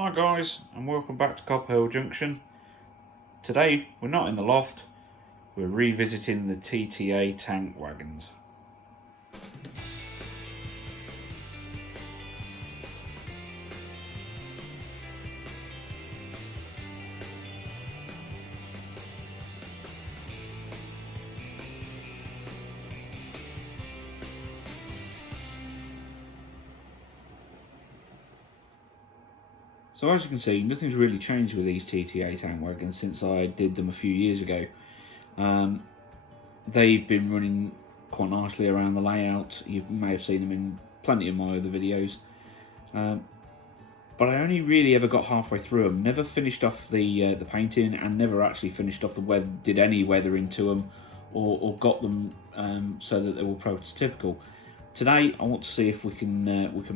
Hi guys, and welcome back to Copperhill Junction. Today we're not in the loft, we're revisiting the TTA Tank Wagons. So as you can see, nothing's really changed with these TTA Tank Wagons since I did them a few years ago. They've been running quite nicely around the layout. You may have seen them in plenty of my other videos. But I only really ever got halfway through them. Never finished off the painting, and never actually finished off did any weathering to them, or got them so that they were prototypical. Today I want to see if we can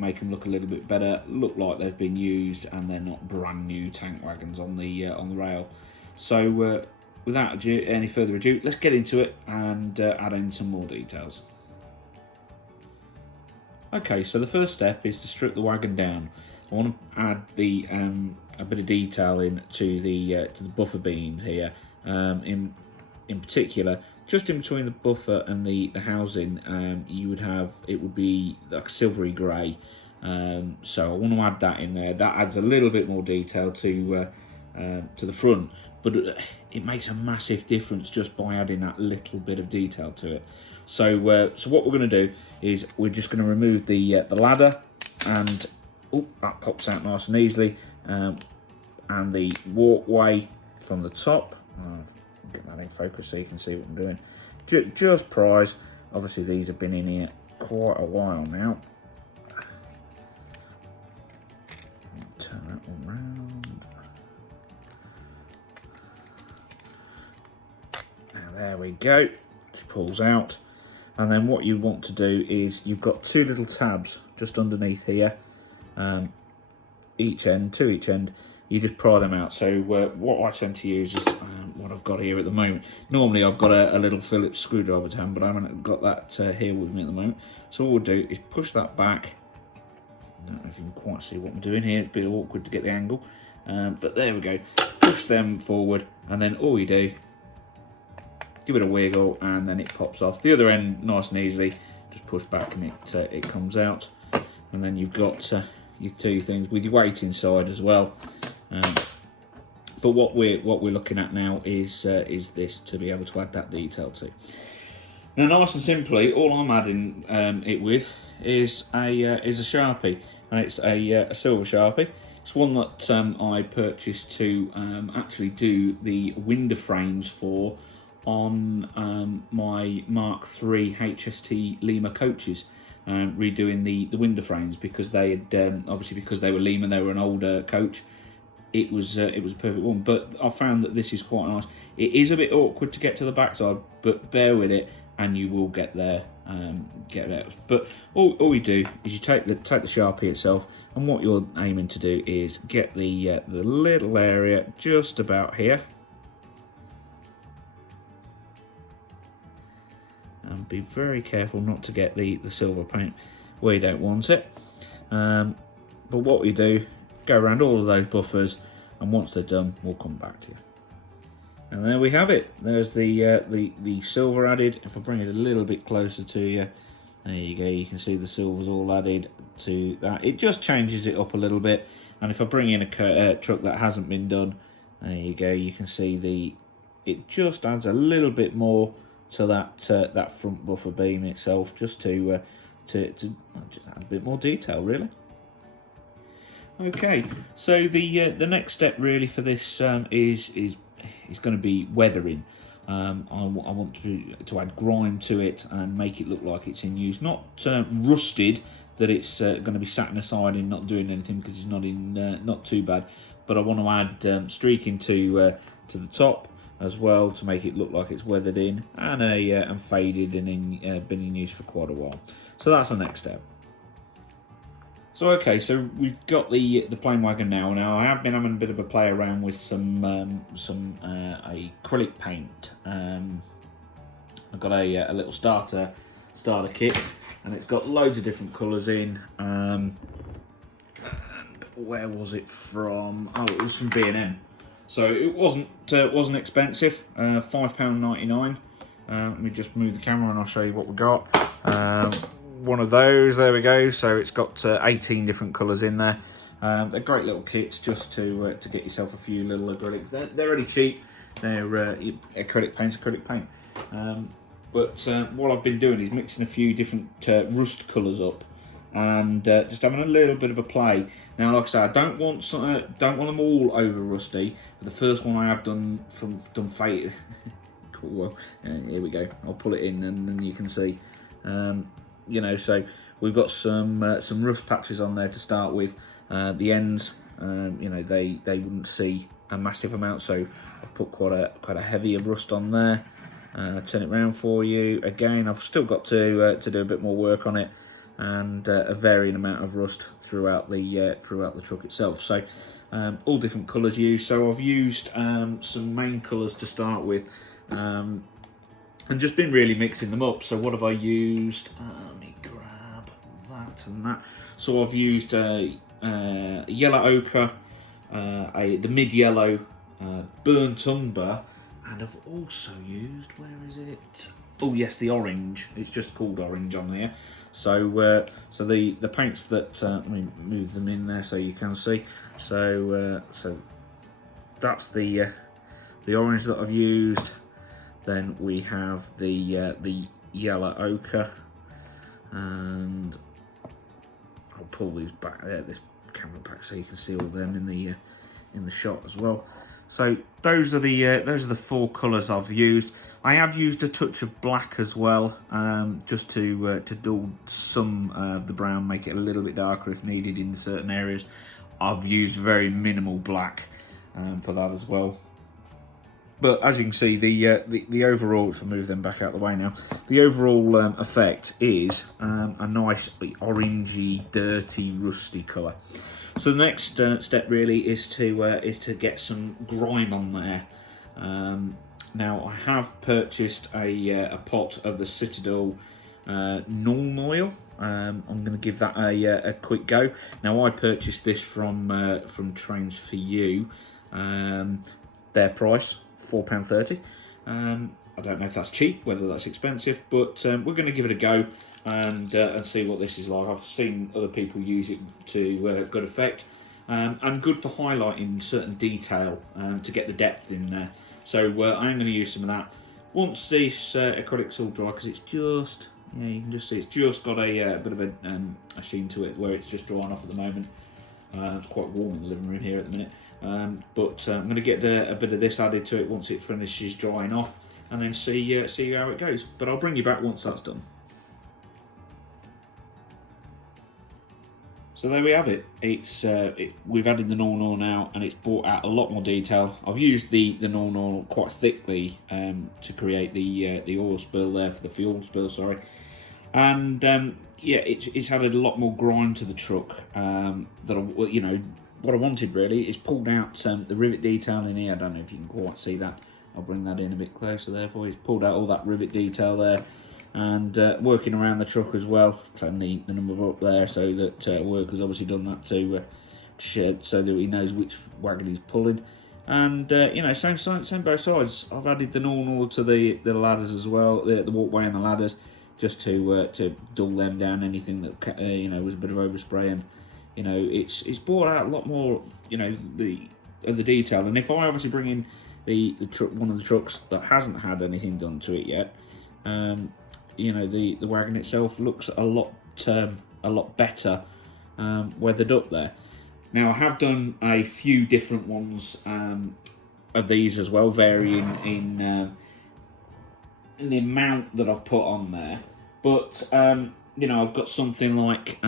make them look a little bit better, look like they've been used and they're not brand new tank wagons on the rail. So without any further ado, let's get into it and add in some more details. Okay, so the first step is to strip the wagon down. I want to add a bit of detail in to the buffer beam here. In particular, just in between the buffer and the housing, it would be like silvery grey. So I want to add that in there. That adds a little bit more detail to the front, but it makes a massive difference just by adding that little bit of detail to it. So what we're going to do is we're just going to remove the ladder, and that pops out nice and easily, and the walkway from the top. Get that in focus so you can see what I'm doing. Just prise. Obviously these have been in here quite a while now. Turn that one round. Now there we go. It pulls out. And then what you want to do is you've got two little tabs just underneath here, to each end. You just pry them out. So what I tend to use is what I've got here at the moment. Normally I've got a little Phillips screwdriver tab, but I haven't got that here with me at the moment. So all we'll do is push that back. I don't know if you can quite see what I'm doing here. It's a bit awkward to get the angle, but there we go. Push them forward, and then all you do, give it a wiggle, and then it pops off. The other end, nice and easily, just push back and it comes out. And then you've got your two things with your weight inside as well. But what we're looking at now is this, to be able to add that detail to. Now, nice and simply, all I'm adding it with is a Sharpie, and it's a silver Sharpie. It's one that I purchased to actually do the window frames for on my Mark III HST Lima coaches, redoing the window frames because they had obviously, because they were Lima, they were an older coach. It was a perfect one, but I found that this is quite nice. It is a bit awkward to get to the backside, but bear with it and you will get there. But all you do is you take the Sharpie itself, and what you're aiming to do is get the little area just about here, and be very careful not to get the silver paint where you don't want it. But what we do, go around all of those buffers, and once they're done, we'll come back to you. And there we have it. There's the silver added. If I bring it a little bit closer to you, there you go. You can see the silver's all added to that. It just changes it up a little bit. And if I bring in a truck that hasn't been done, there you go. You can see it just adds a little bit more to that front buffer beam itself, just to just add a bit more detail, really. Okay, so the next step really for this is going to be weathering. I want to add grime to it and make it look like it's in use, not rusted, that it's going to be sat aside and not doing anything because it's not too bad. But I want to add streaking to the top as well to make it look like it's weathered in and faded and been in use for quite a while. So that's the next step. So okay, so we've got the plain wagon now. Now I have been having a bit of a play around with some acrylic paint. I've got a little starter kit, and it's got loads of different colours in. And where was it from? Oh, it was from B&M. So it wasn't expensive. £5.99. Let me just move the camera and I'll show you what we got. One of those, there we go. So it's got 18 different colours in there. They're great little kits just to get yourself a few little acrylics. They're really cheap. They're acrylic paint's acrylic paint. But what I've been doing is mixing a few different rust colours up and just having a little bit of a play. Now, like I say, I don't want them all over rusty. But the first one I have done faded. Cool. Well, here we go. I'll pull it in and then you can see. You know, so we've got some rust patches on there to start with. The ends, you know, they wouldn't see a massive amount, so I've put quite a heavier rust on there. Turn it around for you. Again, I've still got to do a bit more work on it, and a varying amount of rust throughout the truck itself. So all different colours used. So I've used some main colours to start with. And just been really mixing them up. So what have I used? Let me grab that and that. So I've used yellow ochre, the mid-yellow, burnt umber, and I've also used, where is it? Oh yes, the orange. It's just called orange on there. So so the paints that let me move them in there so you can see. So so that's the orange that I've used. Then we have the yellow ochre, and I'll pull these back there, this camera back, so you can see all them in the shot as well. So those are the four colours I've used. I have used a touch of black as well, just to dull some of the brown, make it a little bit darker if needed in certain areas. I've used very minimal black for that as well. But as you can see, the overall, if I move them back out of the way now, the overall effect is a nice orangey, dirty, rusty colour. So the next step really is to get some grime on there. Now I have purchased a pot of the Citadel Norn oil. I'm going to give that a quick go. Now I purchased this from Trains for You. Their price, £4.30. I don't know if that's cheap, whether that's expensive, but we're going to give it a go and see what this is like. I've seen other people use it to good effect, and good for highlighting certain detail to get the depth in there. So I'm going to use some of that. Once this acrylic's all dry, because it's just, yeah, you can just see it's just got a bit of a sheen to it where it's just drying off at the moment. It's quite warm in the living room here at the minute, but I'm going to get a bit of this added to it once it finishes drying off, and then see how it goes. But I'll bring you back once that's done. So there we have it. We've added the Norn oil now, and it's brought out a lot more detail. I've used the Norn oil quite thickly to create the oil spill there, for the fuel spill, sorry. And yeah, it's added a lot more grime to the truck. That what I wanted really is pulled out the rivet detail in here. I don't know if you can quite see that. I'll bring that in a bit closer there for you. It's pulled out all that rivet detail there, and working around the truck as well, putting the number up there so that worker's obviously done that to shed, so that he knows which wagon he's pulling. And same both sides. I've added the Norn oil to the ladders as well, the walkway and the ladders, just to dull them down, anything that was a bit of overspray, and it's brought out a lot more the detail. And if I obviously bring in the truck, one of the trucks that hasn't had anything done to it yet, the wagon itself looks a lot better weathered up there. Now I have done a few different ones of these as well, varying in the amount that I've put on there. But I've got something like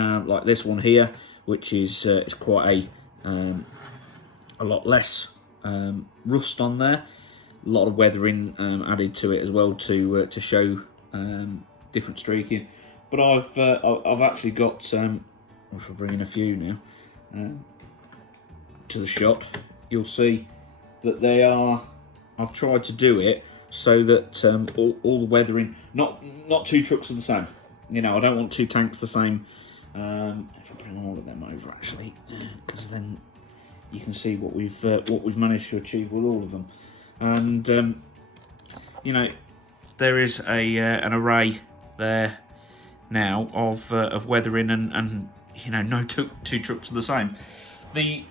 this one here, which is quite a lot less rust on there. A lot of weathering added to it as well to show different streaking. But I've actually got if I bring in a few now to the shot, you'll see that they are. I've tried to do it so that all the weathering, not two trucks are the same. I don't want two tanks the same If I bring all of them over actually, because then you can see what we've managed to achieve with all of them. And you know, there is an array there now of weathering, and you know, no two trucks are the same. The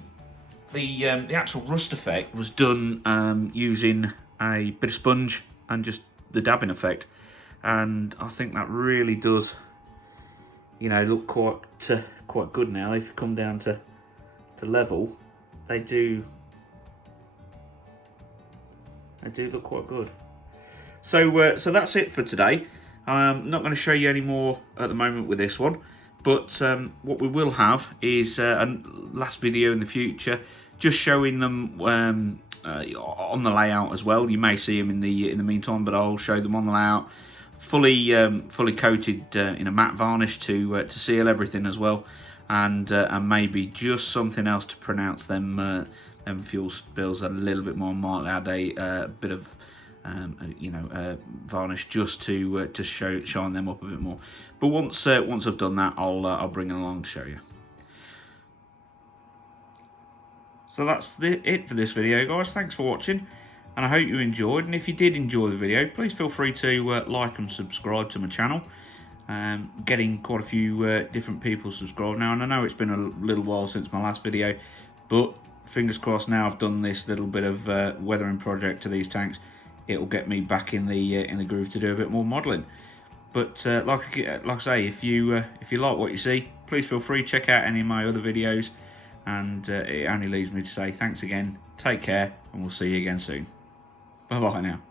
actual rust effect was done using a bit of sponge and just the dabbing effect, and I think that really does, you know, look quite good now. If you come down to level, they do look quite good. So so that's it for today. I'm not going to show you any more at the moment with this one, but what we will have is a last video in the future, just showing them on the layout as well. You may see them in the meantime, but I'll show them on the layout, fully coated in a matte varnish to seal everything as well, and maybe just something else to pronounce them fuel spills a little bit more. Might add a bit of you know, varnish just to shine them up a bit more. But once I've done that, I'll bring it along to show you. So that's it for this video, guys. Thanks for watching, and I hope you enjoyed. And if you did enjoy the video, please feel free to like and subscribe to my channel. Getting quite a few different people subscribed now, and I know it's been a little while since my last video, but fingers crossed now I've done this little bit of weathering project to these tanks, it'll get me back in the groove to do a bit more modelling. But like I say, if you like what you see, please feel free to check out any of my other videos, and it only leaves me to say thanks again, take care, and we'll see you again soon. Bye bye now.